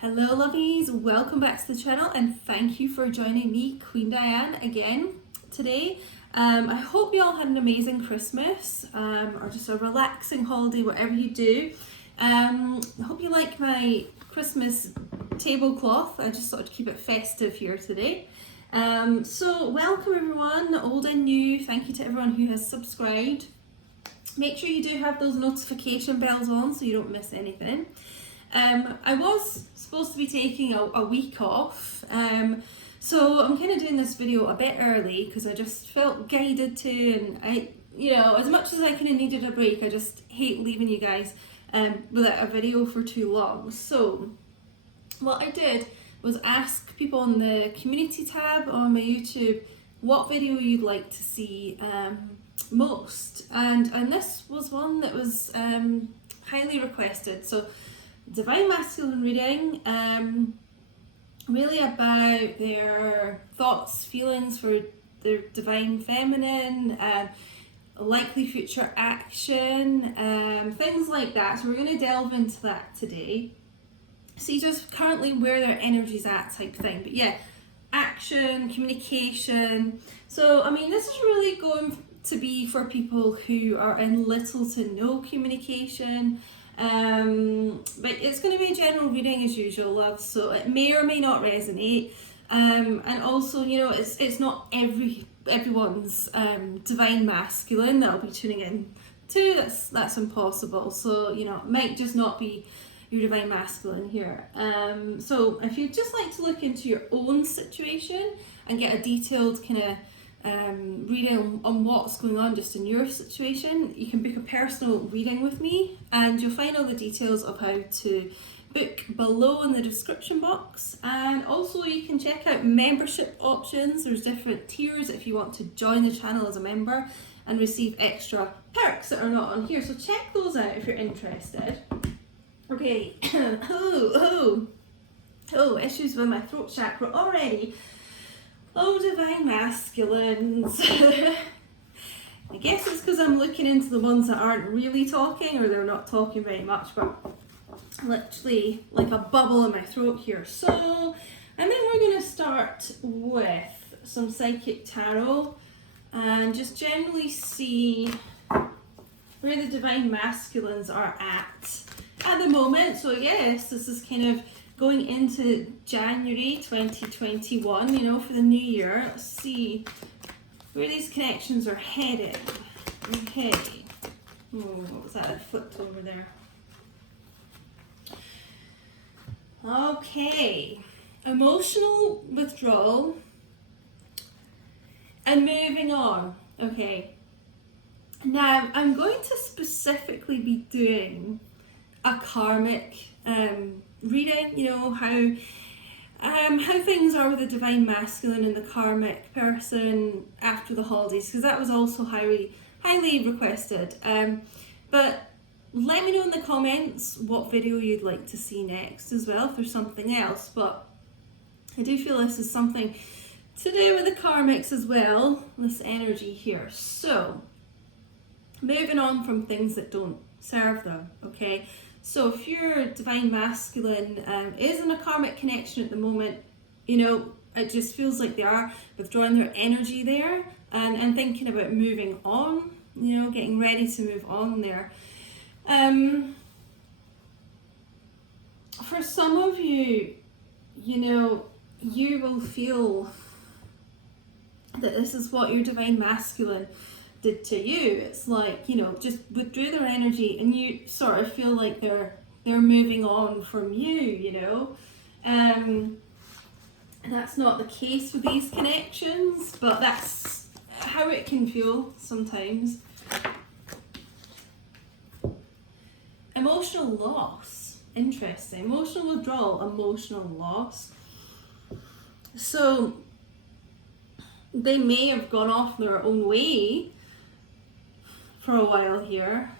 Hello lovies, welcome back to the channel and thank you for joining me, Queen Diane, again today. I hope you all had an amazing Christmas or just a relaxing holiday, whatever you do. I hope you like my Christmas tablecloth. I just thought I'd keep it festive here today. So welcome everyone, old and new. Thank you to everyone who has subscribed. Make sure you do have those notification bells on so you don't miss anything. I was supposed to be taking a week off, so I'm kind of doing this video a bit early because I just felt guided to, and as much as I kind of needed a break, I just hate leaving you guys without a video for too long. So what I did was ask people on the community tab on my YouTube what video you'd like to see most, and this was one that was highly requested. So Divine Masculine reading, really about their thoughts, feelings for their Divine Feminine, likely future action, things like that. So we're going to delve into that today. See just currently where their energy's at type thing. But yeah, action, communication. So I mean, this is really going to be for people who are in little to no communication. But it's going to be a general reading as usual, love, so it may or may not resonate, and also, it's not everyone's Divine Masculine that I'll be tuning in to. That's impossible, so it might just not be your Divine Masculine here. So if you'd just like to look into your own situation and get a detailed kind of reading on what's going on just in your situation, you can book a personal reading with me, and you'll find all the details of how to book below in the description box. And also you can check out membership options. There's different tiers if you want to join the channel as a member and receive extra perks that are not on here, so check those out if you're interested. Okay. Issues with my throat chakra already. Oh, Divine Masculines. I guess it's because I'm looking into the ones that aren't really talking, or they're not talking very much, but literally like a bubble in my throat here. So I think we're going to start with some Psychic Tarot and just generally see where the Divine Masculines are at the moment. So yes, this is kind of going into January 2021, for the new year. Let's see where these connections are heading. Okay. Oh, what was that? I flipped over there. Okay. Emotional withdrawal and moving on. Okay. Now, I'm going to specifically be doing a karmic reading, how things are with the Divine Masculine and the karmic person after the holidays, because that was also highly requested. But let me know in the comments what video you'd like to see next as well, if there's something else. But I do feel this is something to do with the karmics as well, this energy here. So moving on from things that don't serve them, okay? So if your Divine Masculine is in a karmic connection at the moment, it just feels like they are withdrawing their energy there and thinking about moving on, getting ready to move on there. For some of you, you will feel that this is what your Divine Masculine did to you. It's like, just withdrew their energy, and you sort of feel like they're moving on from you, that's not the case with these connections, but that's how it can feel sometimes. Emotional loss. Interesting. Emotional withdrawal, emotional loss. So they may have gone off their own way for a while here.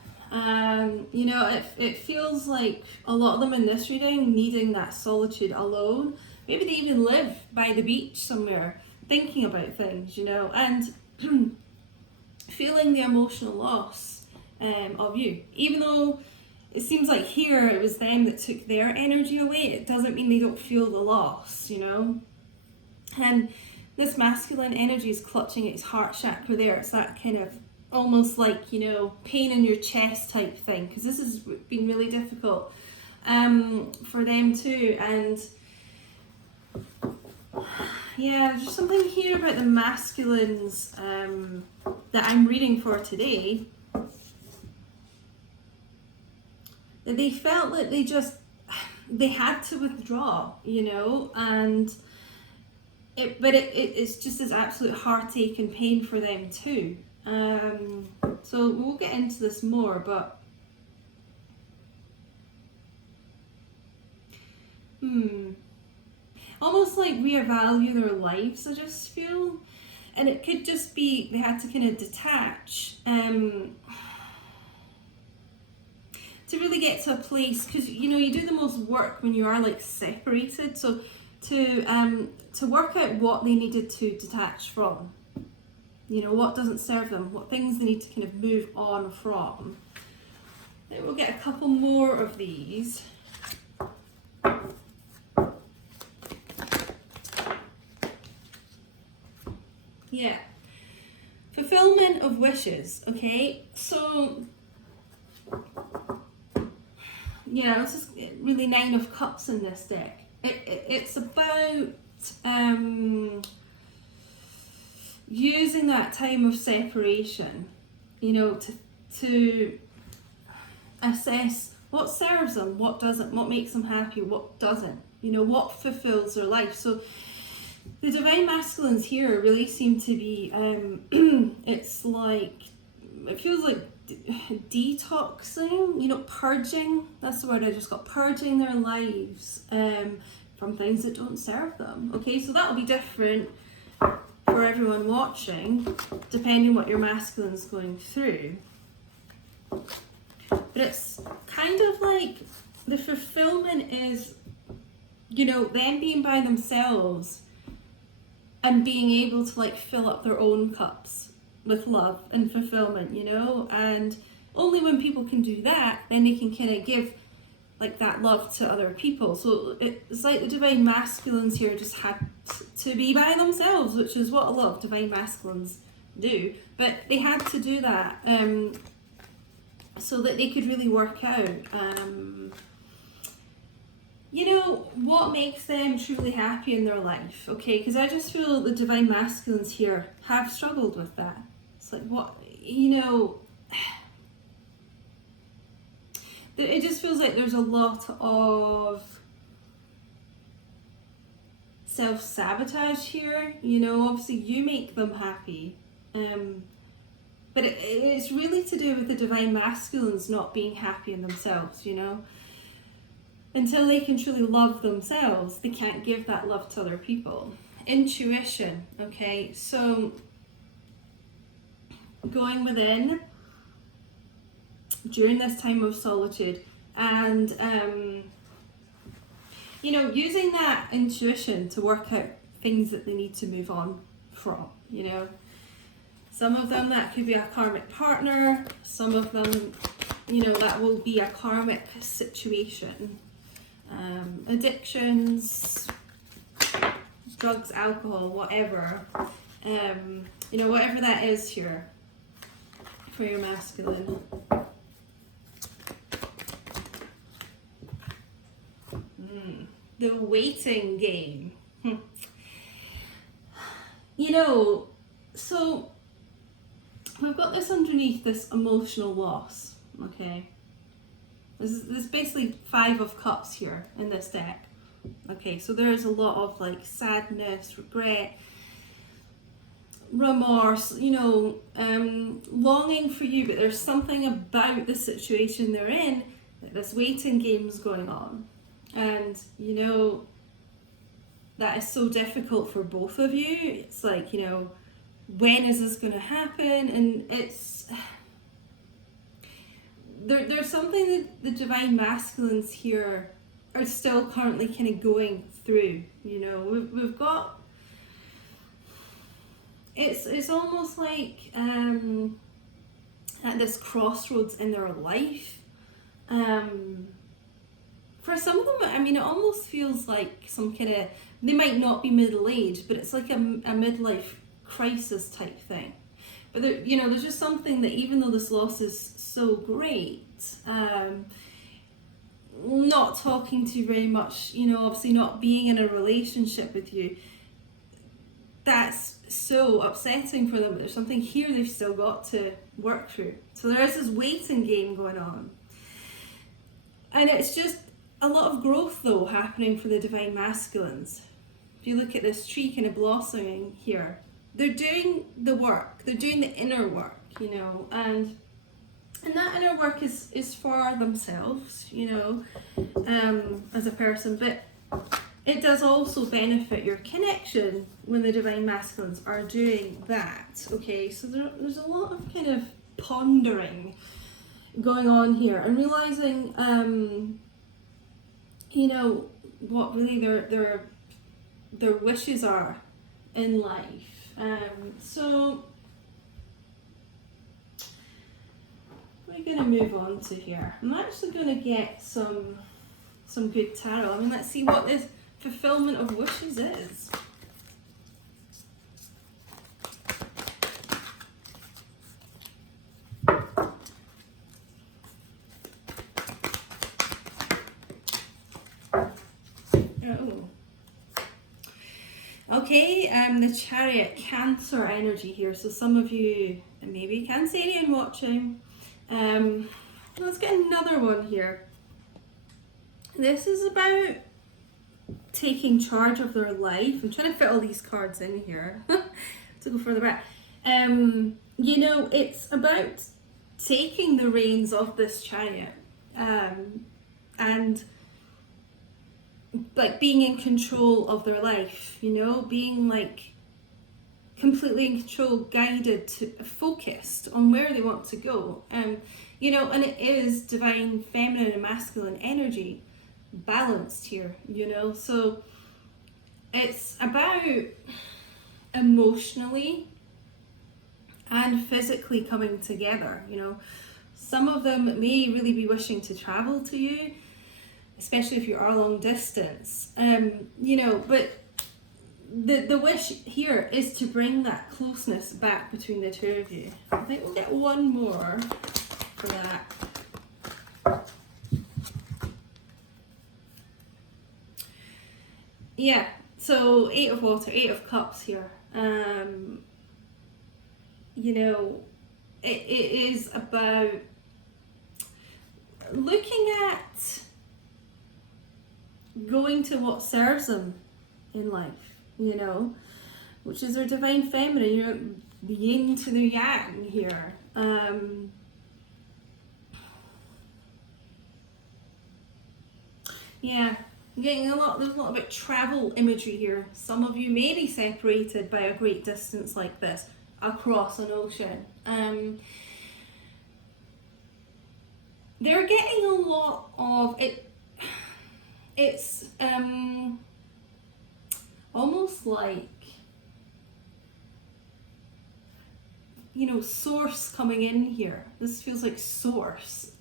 It feels like a lot of them in this reading needing that solitude alone. Maybe they even live by the beach somewhere thinking about things, and feeling the emotional loss of you. Even though it seems like here it was them that took their energy away. It doesn't mean they don't feel the loss, you know. And this masculine energy is clutching at his heart chakra there. It's that kind of almost like, you know, pain in your chest type thing, because this has been really difficult for them too. And yeah, there's something here about the masculines that I'm reading for today, that they felt that they had to withdraw, you know, and it's just this absolute heartache and pain for them too. So we'll get into this more, but almost like reevaluate their lives, I just feel. And it could just be they had to kind of detach to really get to a place, because you know, you do the most work when you are like separated. So to work out what they needed to detach from, you know, what doesn't serve them, what things they need to kind of move on from. Then we'll get a couple more of these. Yeah, fulfillment of wishes. Okay, so yeah, this is really 9 of Cups in this deck. It's about using that time of separation, you know, to assess what serves them, what doesn't, what makes them happy, what doesn't, you know, what fulfills their life. So the divine masculines here really seem to be it's like, it feels like detoxing, you know, purging. That's the word I just got. Purging their lives from things that don't serve them. Okay, so that'll be different for everyone watching, depending what your masculine's going through. But it's kind of like the fulfillment is, you know, them being by themselves and being able to like fill up their own cups with love and fulfillment, you know. And only when people can do that, then they can kind of give like that love to other people. So it's like the divine masculines here just had to be by themselves, which is what a lot of divine masculines do, but they had to do that so that they could really work out you know, what makes them truly happy in their life. Okay, because I just feel the divine masculines here have struggled with that. It's like, what, you know, it just feels like there's a lot of self-sabotage here. You know, obviously you make them happy, but it's really to do with the divine masculines not being happy in themselves, you know. Until they can truly love themselves, they can't give that love to other people. Intuition, okay, so going within during this time of solitude and you know, using that intuition to work out things that they need to move on from, you know. Some of them that could be a karmic partner, some of them, you know, that will be a karmic situation. Addictions, drugs, alcohol, whatever, you know, whatever that is here for your masculine. The waiting game. You know, so we've got this underneath, this emotional loss, okay? There's basically 5 of Cups here in this deck. Okay, so there's a lot of like sadness, regret, remorse, you know, longing for you, but there's something about the situation they're in that this waiting game is going on. And, you know, that is so difficult for both of you. It's like, you know, when is this going to happen? And it's... There's something that the divine masculines here are still currently kind of going through, you know. We've got, it's almost like at this crossroads in their life, For some of them, I mean, it almost feels like some kind of, they might not be middle-aged, but it's like a midlife crisis type thing. But there, you know, there's just something that even though this loss is so great, not talking to you very much, you know, obviously not being in a relationship with you, that's so upsetting for them. But there's something here they've still got to work through. So there is this waiting game going on. And it's just a lot of growth though happening for the divine masculines. If you look at this tree kind of blossoming here, they're doing the work, they're doing the inner work, you know, and that inner work is for themselves, you know, as a person, but it does also benefit your connection when the divine masculines are doing that, okay? So there's a lot of kind of pondering going on here and realizing, you know, what really their wishes are in life. So we're going to move on to here. I'm actually going to get some good tarot. I mean, let's see what this fulfillment of wishes is. Okay, the Chariot, Cancer energy here. So some of you, maybe Cancerian watching. Let's get another one here. This is about taking charge of their life. I'm trying to fit all these cards in here to go further back. You know, it's about taking the reins of this chariot and like being in control of their life, you know, being like completely in control, guided, focused on where they want to go. You know, and it is divine feminine and masculine energy balanced here, you know, so it's about emotionally and physically coming together, you know. Some of them may really be wishing to travel to you, especially if you are long distance, you know, but the wish here is to bring that closeness back between the two of you. I think we'll get one more for that. Yeah, so 8 of Water, 8 of Cups here. You know, it is about looking at going to what serves them in life, you know, which is their divine feminine, you know, the yin to the yang here. Yeah, I'm getting there's a lot of travel imagery here. Some of you may be separated by a great distance like this across an ocean. They're getting a lot of it. It's almost like, you know, source coming in here. This feels like source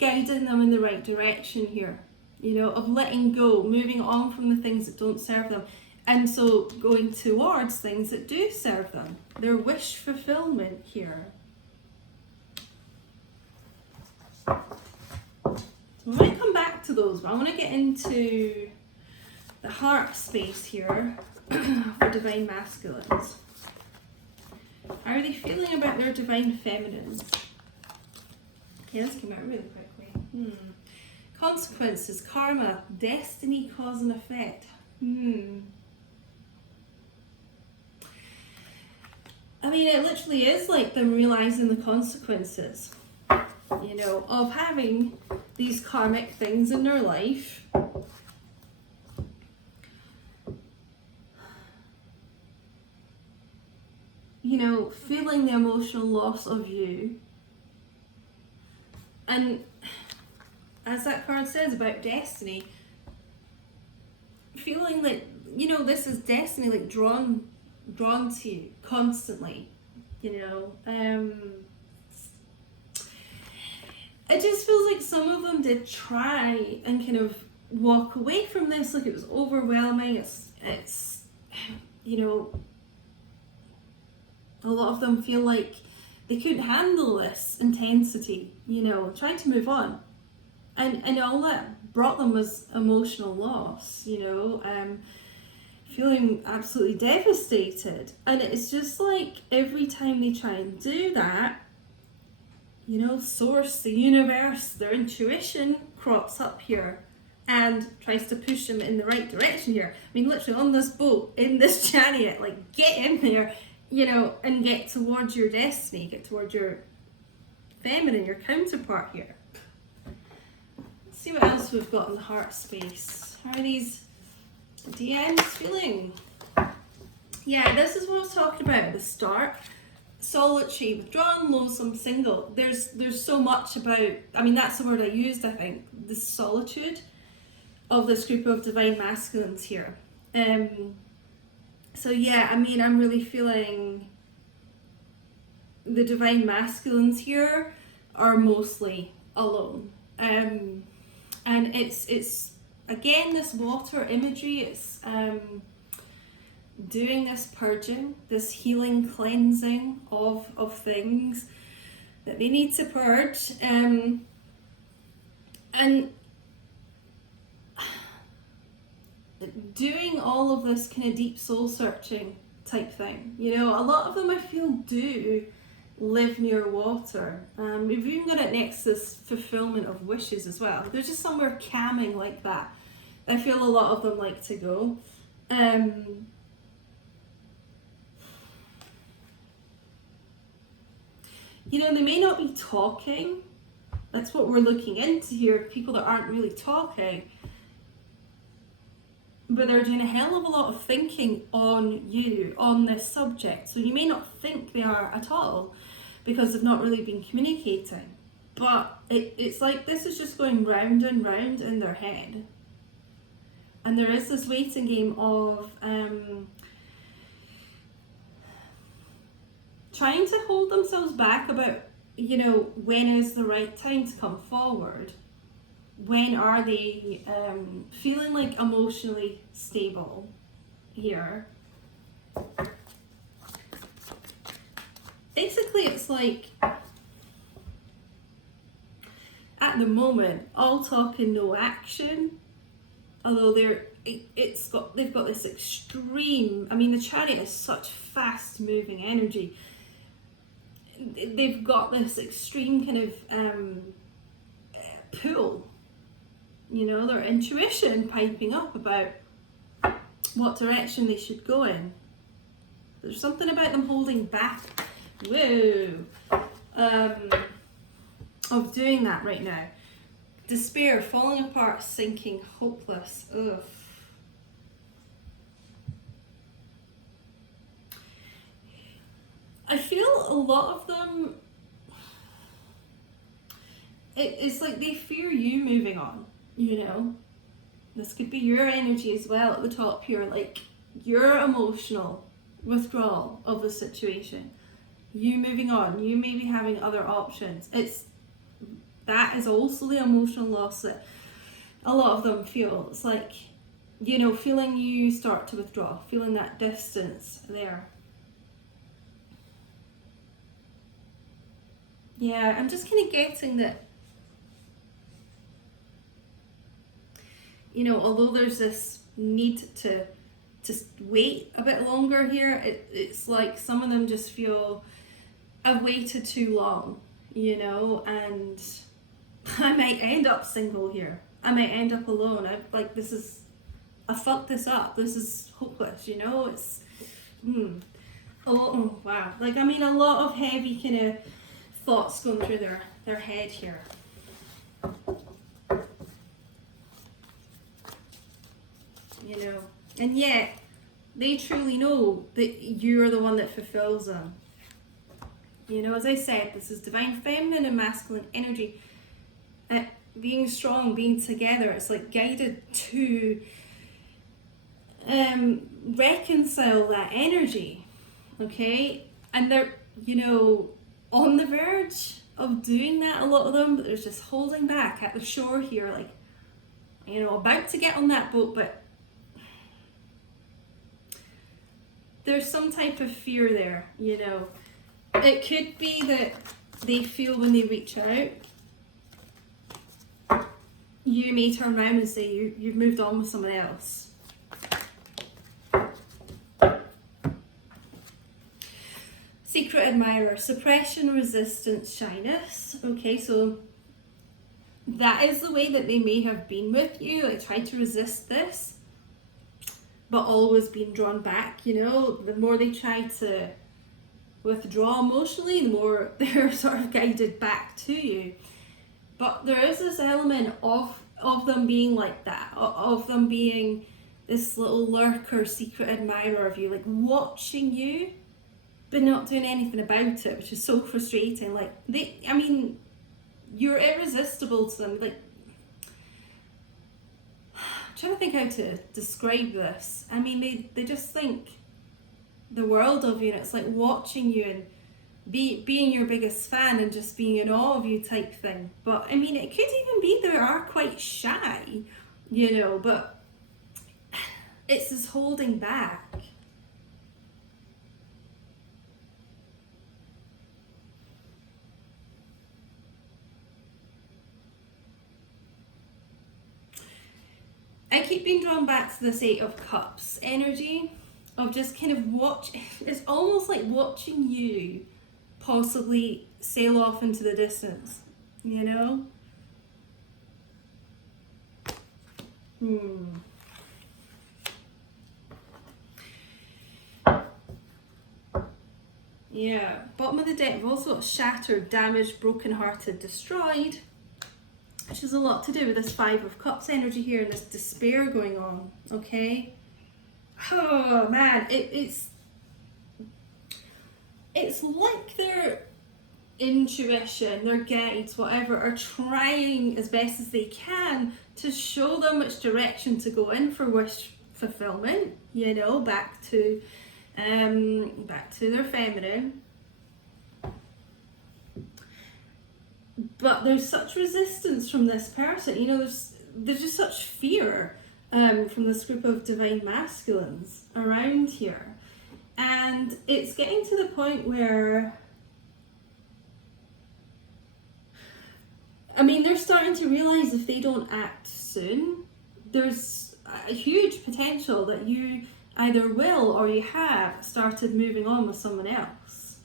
guiding them in the right direction here, you know, of letting go, moving on from the things that don't serve them, and so going towards things that do serve them. Their wish fulfillment here. So we might come back to those, but I want to get into the heart space here for divine masculines. How are they feeling about their divine feminines? Okay, this came out really quickly. Consequences, karma, destiny, cause and effect. I mean, it literally is like them realizing the consequences, you know, of having these karmic things in their life. You know, feeling the emotional loss of you. And as that card says about destiny, feeling like, you know, this is destiny, like drawn to you constantly, you know. it just feels like some of them did try and kind of walk away from this, like it was overwhelming. It's you know, a lot of them feel like they couldn't handle this intensity, you know, trying to move on. And all that brought them was emotional loss, you know, feeling absolutely devastated. And it's just like every time they try and do that, you know, source, the universe, their intuition crops up here and tries to push them in the right direction here. I mean, literally on this boat, in this chariot, like get in there, you know, and get towards your destiny, get towards your feminine, your counterpart here. Let's see what else we've got in the heart space. How are these Diane's feeling? Yeah, this is what I was talking about at the start. Solitary, withdrawn, lonesome, single. There's so much about, I mean, that's the word I used, I think, the solitude of this group of divine masculines here. So yeah, I mean, I'm really feeling the divine masculines here are mostly alone. And it's again, this water imagery, it's doing this purging, this healing, cleansing of things that they need to purge, and doing all of this kind of deep soul searching type thing. You know, a lot of them I feel do live near water. We've even got it next to this fulfillment of wishes as well. There's just somewhere calming like that. I feel a lot of them like to go. You know, they may not be talking. That's what we're looking into here. People that aren't really talking. But they're doing a hell of a lot of thinking on you, on this subject. So you may not think they are at all because they've not really been communicating. But it's like this is just going round and round in their head. And there is this waiting game of trying to hold themselves back about, you know, when is the right time to come forward. When are they feeling like emotionally stable here? Basically, it's like at the moment, all talk and no action. Although they've got this extreme. I mean, the chariot is such fast moving energy. They've got this extreme kind of pull. You know, their intuition piping up about what direction they should go in. There's something about them holding back, of doing that right now. Despair, falling apart, sinking, hopeless. Ugh. I feel a lot of them, it's like they fear you moving on. You know, this could be your energy as well at the top here, like your emotional withdrawal of the situation, you moving on, you maybe having other options. That is also the emotional loss that a lot of them feel. It's like, you know, feeling you start to withdraw, feeling that distance there. Yeah, I'm just kind of getting that, you know, although there's this need to wait a bit longer here, it's like some of them just feel I've waited too long, you know, and I might end up single here. I might end up alone. I fucked this up. This is hopeless, you know. It's oh wow. Like, I mean, a lot of heavy kind of thoughts going through their head here. You know, and yet they truly know that you're the one that fulfills them. You know, as I said, this is divine feminine and masculine energy. Being strong, being together, it's like guided to reconcile that energy, okay? And they're, you know, on the verge of doing that, a lot of them, but there's just holding back at the shore here, like, you know, about to get on that boat, but there's some type of fear there, you know. It could be that they feel when they reach out, you may turn around and say you've moved on with someone else. Secret admirer, suppression, resistance, shyness. Okay, so that is the way that they may have been with you, like try to resist this, but always being drawn back, you know. The more they try to withdraw emotionally, the more they're sort of guided back to you. But there is this element of them being like that, of them being this little lurker, secret admirer of you, like watching you, but not doing anything about it, which is so frustrating. Like you're irresistible to them. Like, I'm trying to think how to describe this. I mean, they just think the world of you, and it's like watching you and being your biggest fan and just being in awe of you type thing. But I mean, it could even be they are quite shy, you know, but it's this holding back. I keep being drawn back to this Eight of Cups energy of just kind of it's almost like watching you possibly sail off into the distance, you know? Yeah, bottom of the deck, we've also got shattered, damaged, broken-hearted, destroyed, which has a lot to do with this Five of Cups energy here and this despair going on, okay? Oh man, it's like their intuition, their guides, whatever, are trying as best as they can to show them which direction to go in for wish fulfillment, you know, back to their feminine. But there's such resistance from this person, you know, there's just such fear from this group of divine masculines around here. And it's getting to the point where, I mean, they're starting to realize if they don't act soon, there's a huge potential that you either will or you have started moving on with someone else.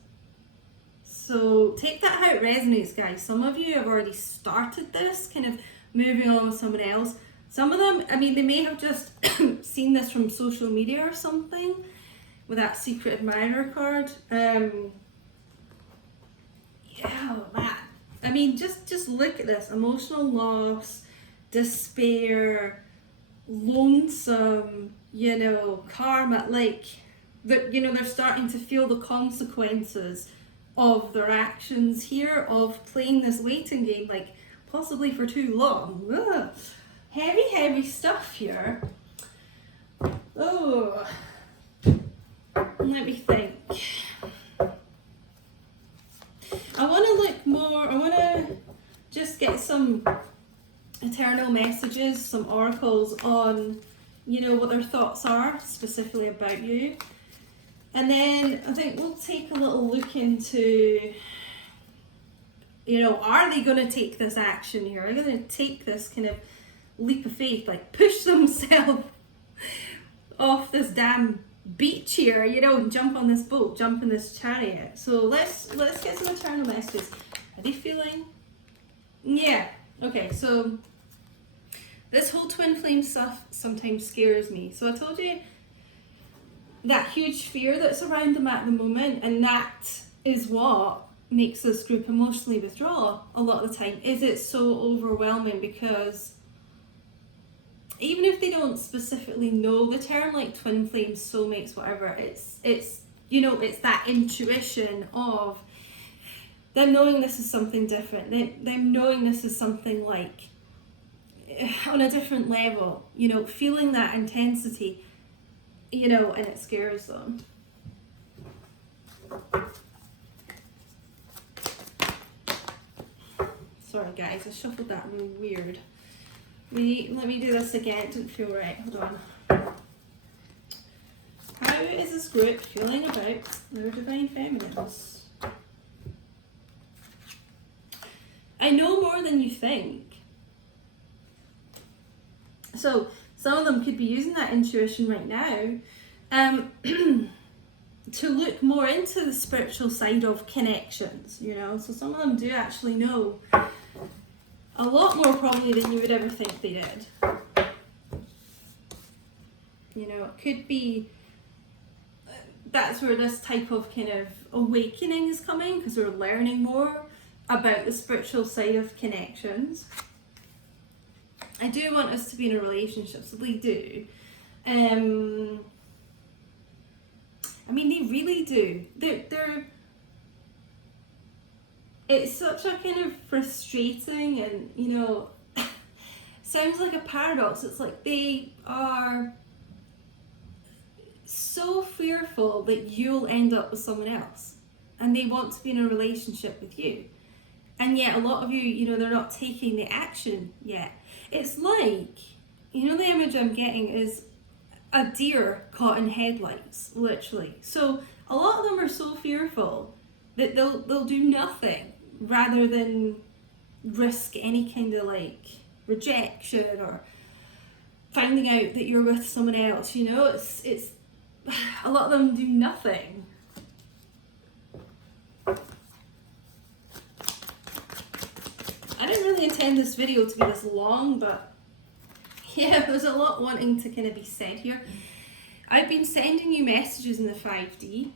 So take that how it resonates, guys. Some of you have already started this, kind of moving on with someone else. Some of them, I mean, they may have just seen this from social media or something with that secret admirer card. Yeah, man. I mean, just look at this. Emotional loss, despair, lonesome, you know, karma, like, that, you know, they're starting to feel the consequences of their actions here, of playing this waiting game, like, possibly for too long. Ugh. Heavy stuff here. Oh, let me think. I want to look more, I want to just get some eternal messages, some oracles on, you know, what their thoughts are specifically about you. And then I think we'll take a little look into, you know, are they going to take this action here? Are they going to take this kind of leap of faith, like push themselves off this damn beach here, you know, and jump on this boat, jump in this chariot? So let's get some eternal messages. Are they feeling? Yeah. Okay, so this whole twin flame stuff sometimes scares me. So I told you that huge fear that's around them at the moment, and that is what makes this group emotionally withdraw a lot of the time. Is it so overwhelming? Because even if they don't specifically know the term, like twin flames, soulmates, whatever, it's you know, it's that intuition of them knowing this is something different, them knowing this is something like on a different level, you know, feeling that intensity, you know, and it scares them. Sorry guys, I shuffled that really weird. Let me do this again, it didn't feel right, hold on. How is this group feeling about their divine feminines? I know more than you think. So some of them could be using that intuition right now to look more into the spiritual side of connections, you know. So some of them do actually know a lot more probably than you would ever think they did. You know, it could be that's where this type of kind of awakening is coming, because we're learning more about the spiritual side of connections. I do want us to be in a relationship, so they do. I mean, they really do. They're it's such a kind of frustrating and, you know, sounds like a paradox. It's like they are so fearful that you'll end up with someone else, and they want to be in a relationship with you. And yet a lot of you, you know, they're not taking the action yet. It's like, you know, the image I'm getting is a deer caught in headlights, literally. So a lot of them are so fearful that they'll do nothing rather than risk any kind of like rejection or finding out that you're with someone else, you know. It's a lot of them do nothing. I didn't really intend this video to be this long, but yeah, there's a lot wanting to kind of be said here. I've been sending you messages in the 5D,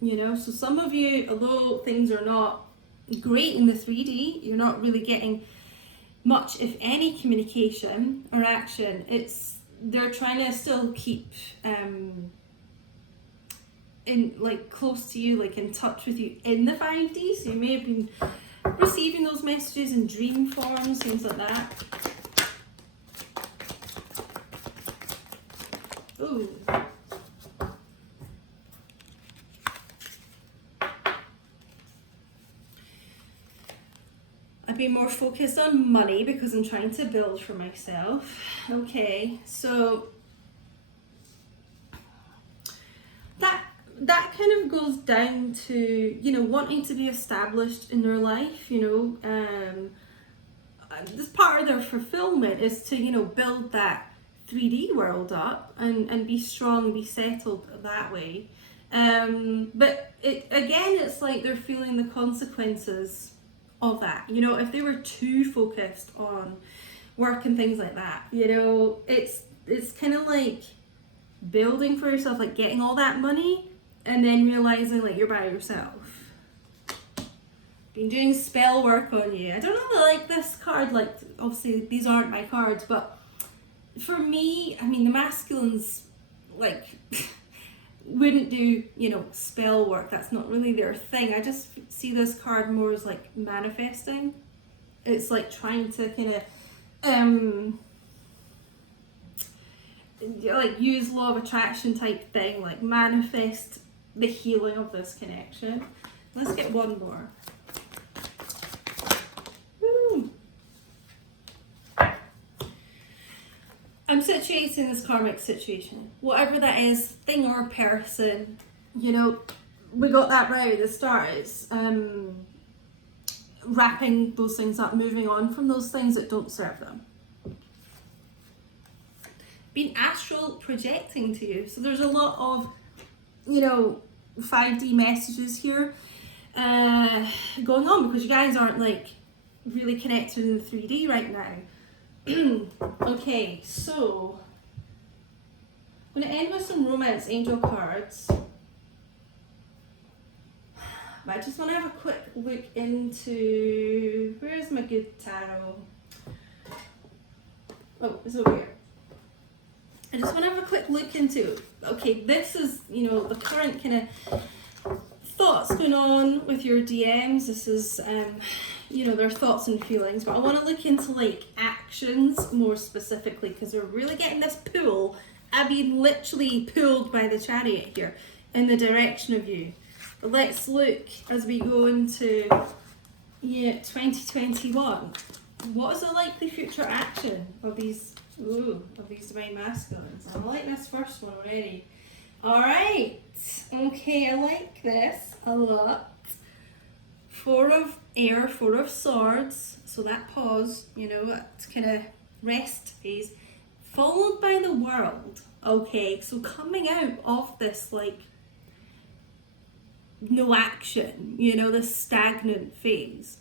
you know, so some of you, although things are not great in the 3D, you're not really getting much, if any, communication or action. They're trying to still keep in like close to you, like in touch with you in the 5D, so you may have been receiving those messages in dream forms, things like that. Ooh. I've been more focused on money because I'm trying to build for myself. Okay, so that kind of goes down to, you know, wanting to be established in their life, you know. This part of their fulfillment is to, you know, build that 3D world up and be strong and be settled that way. But it's like they're feeling the consequences of that. You know, if they were too focused on work and things like that, you know, it's kind of like building for yourself, like getting all that money and then realizing like you're by yourself. Been doing spell work on you. I don't know if I like this card, like obviously these aren't my cards, but for me, I mean, the masculines like wouldn't do, you know, spell work. That's not really their thing. I just see this card more as like manifesting. It's like trying to kind of like use law of attraction type thing, like manifest the healing of this connection. Let's get one more. Woo. I'm situating this karmic situation, whatever that is, thing or person, you know. We got that right at the start. It's wrapping those things up, moving on from those things that don't serve them. Been astral projecting to you. So there's a lot of, you know, 5D messages here going on because you guys aren't like really connected in the 3D right now. Okay, so I'm going to end with some romance angel cards. But I just want to have a quick look into, where's my good tarot? Oh, it's over here. I just want to have a quick look into, okay, this is, you know, the current kind of thoughts going on with your DMs. This is, you know, their thoughts and feelings, but I want to look into like actions more specifically because we're really getting this pull. I've been literally pulled by the chariot here in the direction of you. But let's look as we go into Yeah, 2021. What is the likely future action of these divine masculines? I like this first one already. Alright. Okay, I like this a lot. 4 of air, 4 of swords. So that pause, you know, that kind of rest phase. Followed by the world. Okay, so coming out of this like no action, you know, this stagnant phase.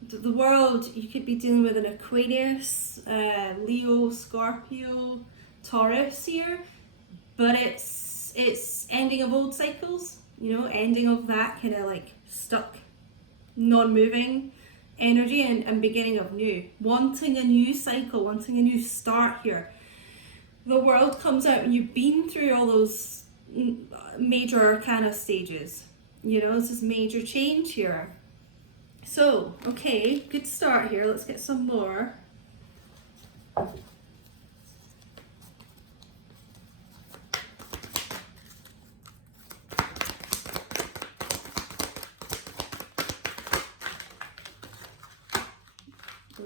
The world, you could be dealing with an Aquarius, Leo, Scorpio, Taurus here, but it's ending of old cycles, you know, ending of that kind of like stuck, non-moving energy and beginning of new, wanting a new cycle, wanting a new start here. The world comes out and you've been through all those major arcana stages, you know, this is major change here. So, okay, good start here. Let's get some more.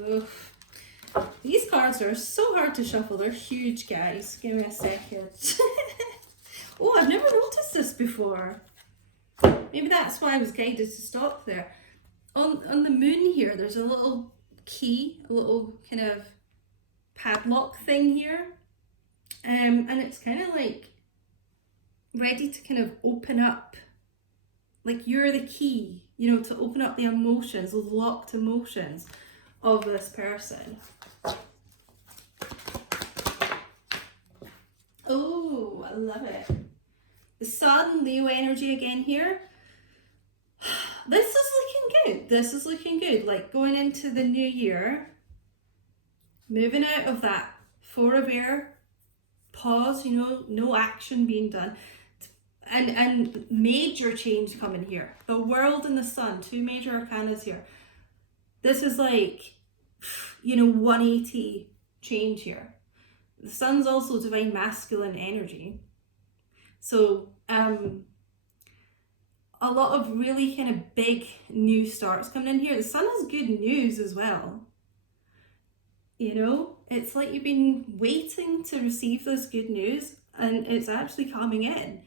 Oof. These cards are so hard to shuffle. They're huge, guys. Give me a second. Oh, I've never noticed this before. Maybe that's why I was guided to stop there. On the moon here, there's a little key, a little kind of padlock thing here. And it's kind of like ready to kind of open up. Like you're the key, you know, to open up the emotions, those locked emotions of this person. Oh, I love it. The Sun, Leo energy again here. This is looking good. This is looking good. Like going into the new year, moving out of that 4 of air, pause, you know, no action being done. And major change coming here. The world and the sun, 2 major arcanas here. This is like, you know, 180 change here. The sun's also divine masculine energy. So, a lot of really kind of big new starts coming in here. The sun has good news as well. You know, it's like you've been waiting to receive this good news and it's actually coming in.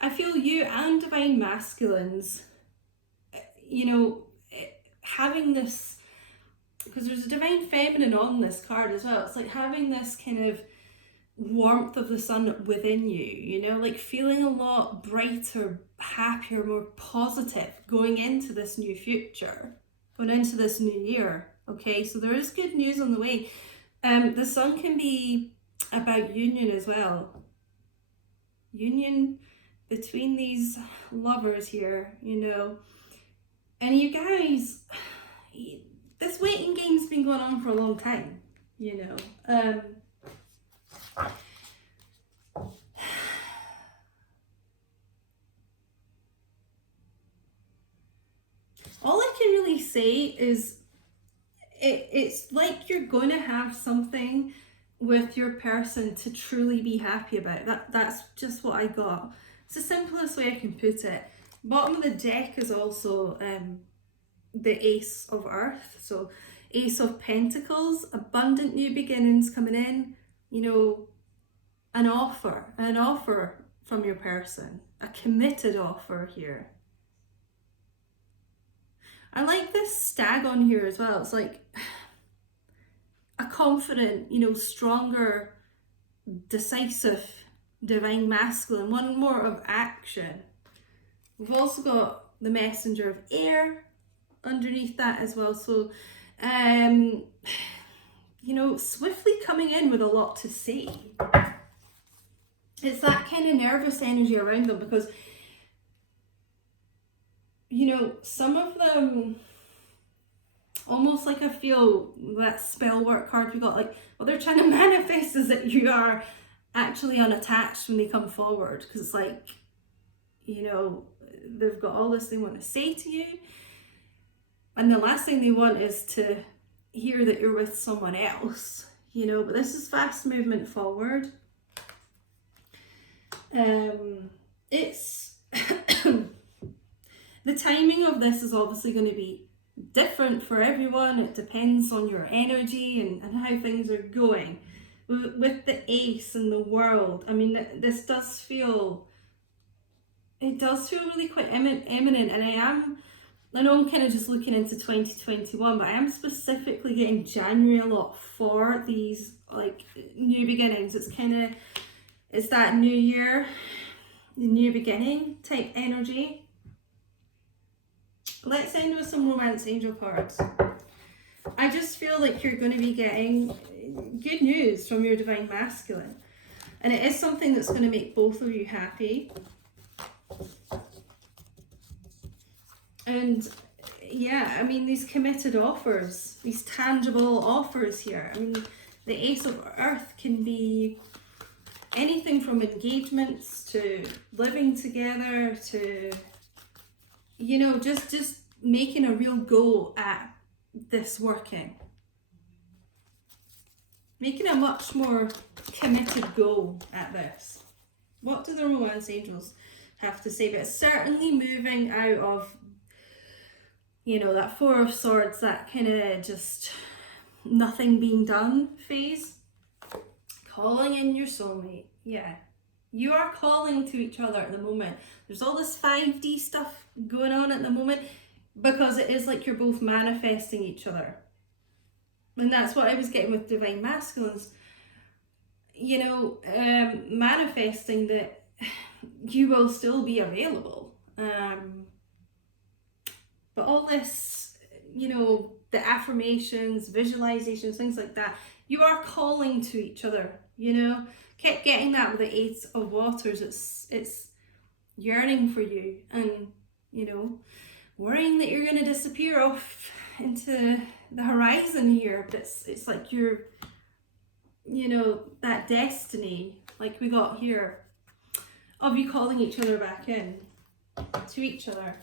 I feel you and divine masculines, you know, having this, because there's a divine feminine on this card as well. It's like having this kind of warmth of the sun within you, you know, like feeling a lot brighter, happier, more positive going into this new future, going into this new year. Okay, so there is good news on the way. The sun can be about union as well. Union between these lovers here, you know. And you guys, this waiting game's been going on for a long time, you know. All I can really say is it's like you're going to have something with your person to truly be happy about. That's just what I got. It's the simplest way I can put it. Bottom of the deck is also the Ace of Earth. So Ace of Pentacles, abundant new beginnings coming in, you know, an offer from your person, a committed offer here. I like this stag on here as well. It's like a confident, you know, stronger, decisive, divine masculine, one more of action. We've also got the messenger of air underneath that as well. So, you know, swiftly coming in with a lot to say. It's that kind of nervous energy around them because, you know, some of them, almost like I feel that spell work card we got, like what they're trying to manifest is that you are actually unattached when they come forward, because it's like, you know, they've got all this they want to say to you and the last thing they want is to hear that you're with someone else, you know. But this is fast movement forward. It's The timing of this is obviously going to be different for everyone. It depends on your energy and how things are going. With the Ace and the World, I mean, this does feel, it does feel really quite imminent, and I know I'm kind of just looking into 2021, but I am specifically getting January a lot for these like new beginnings. It's that new year, new beginning type energy. Let's end with some romance angel cards. I just feel like you're going to be getting good news from your divine masculine, and it is something that's going to make both of you happy. And yeah, I mean, these committed offers, these tangible offers here. I mean, the Ace of Earth can be anything from engagements to living together to, you know, just making a real go at this working. Making a much more committed go at this. What do the romance angels have to say? But certainly moving out of, you know, that Four of Swords, that kind of just nothing being done phase. Calling in your soulmate. Yeah. You are calling to each other at the moment. There's all this 5D stuff going on at the moment because it is like you're both manifesting each other. And that's what I was getting with divine masculines. You know, manifesting that you will still be available. But all this, you know, the affirmations, visualizations, things like that, you are calling to each other, you know. Kept getting that with the Eight of Waters. It's yearning for you, and, you know, worrying that you're going to disappear off into the horizon here. But it's like you're, you know, that destiny, like we got here, of you calling each other back in to each other.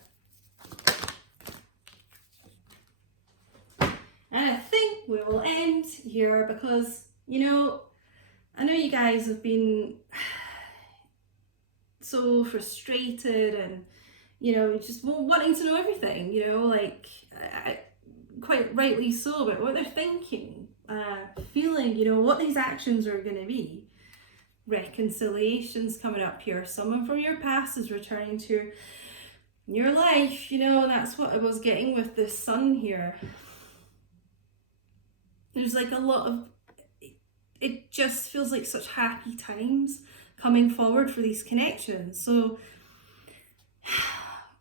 And I think we will end here because, you know, I know you guys have been so frustrated and, you know, just wanting to know everything, you know, like, quite rightly so, but what they're thinking, feeling, you know, what these actions are going to be. Reconciliations coming up here. Someone from your past is returning to your life, you know, and that's what I was getting with this Sun here. There's like a lot of, it just feels like such happy times coming forward for these connections. So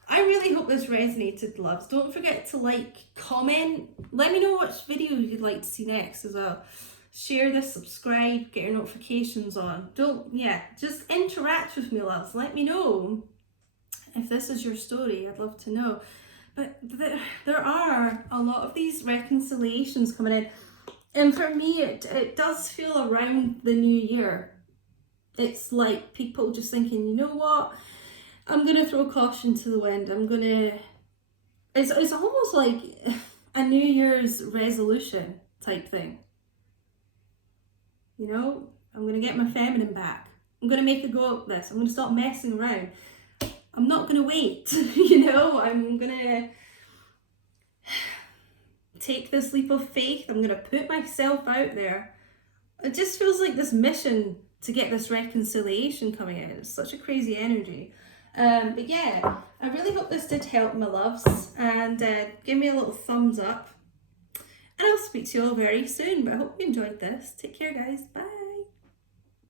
I really hope this resonated, loves. Don't forget to like, comment, let me know which video you'd like to see next as well. Share this, subscribe, get your notifications on. Just interact with me, loves. Let me know if this is your story. I'd love to know. But there are a lot of these reconciliations coming in. And for me, it does feel around the new year. It's like people just thinking, you know what? I'm going to throw caution to the wind. It's almost like a New Year's resolution type thing. You know, I'm going to get my feminine back. I'm going to make a go at this. I'm going to stop messing around. I'm not going to wait. You know, I'm going to take this leap of faith. I'm going to put myself out there. It just feels like this mission to get this reconciliation coming in. It's such a crazy energy. But yeah, I really hope this did help, my loves. And give me a little thumbs up. And I'll speak to you all very soon. But I hope you enjoyed this. Take care, guys. Bye.